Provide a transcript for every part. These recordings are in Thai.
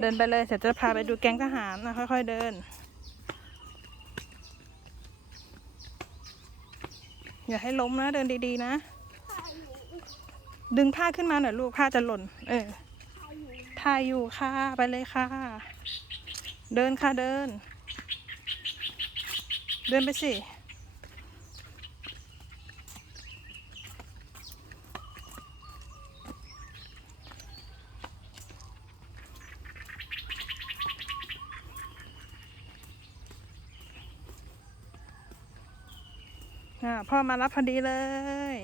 เดินไปเลยเดี๋ยวจะพาไปดูแก๊งทหารนะค่อย ๆ เดิน อย่าให้ล้มนะ เดินดีๆนะ ดึงผ้าขึ้นมาหน่อยลูกผ้าจะหล่น เออถ่ายอยู่ค่ะไปเลยค่ะ เดินค่ะเดิน เดินไปสิ อ่าพ่อมารับพอดีเลย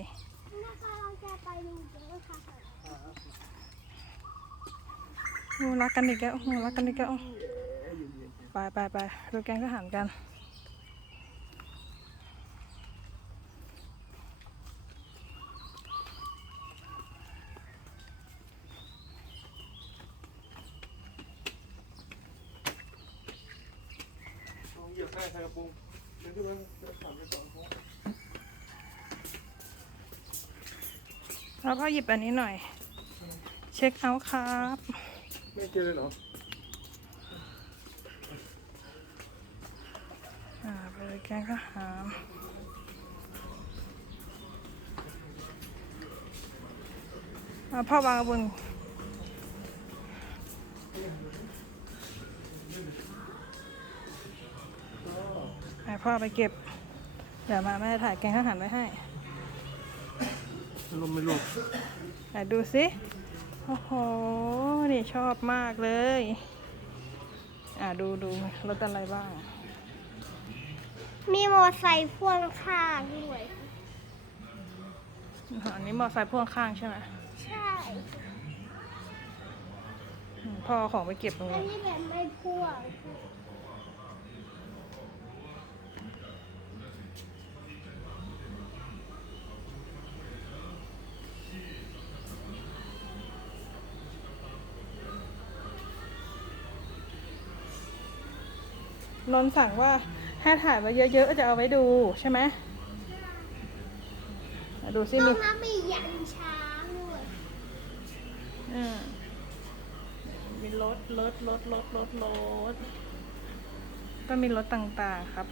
โอ้รักกันอีกแล้วโอ้รักกันอีกแล้วไปไปไปดูแกงทหารกันเหยียบใส่ใส่กระโปรงเดินขึ้นมาเดินผ่านไปสองโค้ง แล้วพ่อหยิบอันนี้หน่อย เช็คเอาท์ครับ ไม่เจอเลยเหรออ่าไปดูแกงทหารอ่าพ่อวางกระบนให้พ่อไปเก็บ เดี๋ยวมาแม่ถ่ายแกงทหารไว้ให้ ลมไม่ลงไหนดูสิ โอ้โห นี่ชอบมากเลย อ่าดูดูรถอะไรบ้าง มีมอไซค์พ่วงข้างด้วยอันนี้มอไซค์พ่วงข้างใช่ไหมใช่อืมพ่อเอาของไปเก็บตรงอันนี้นี้แบบไม่พ่วง นนท์สั่งว่าถ้าถ่ายมาเยอะๆจะเอาไว้ดูใช่ไหมอะดูสิตรมีงนั้นมียันช้างด้วยอ่ามีรถรถรถรถรถรถก็มีรถต่างๆครับ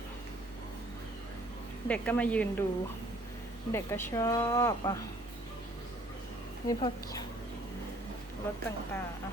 เด็กก็มายืนดู เด็กก็ชอบอะนี่พวกรถต่างๆอะ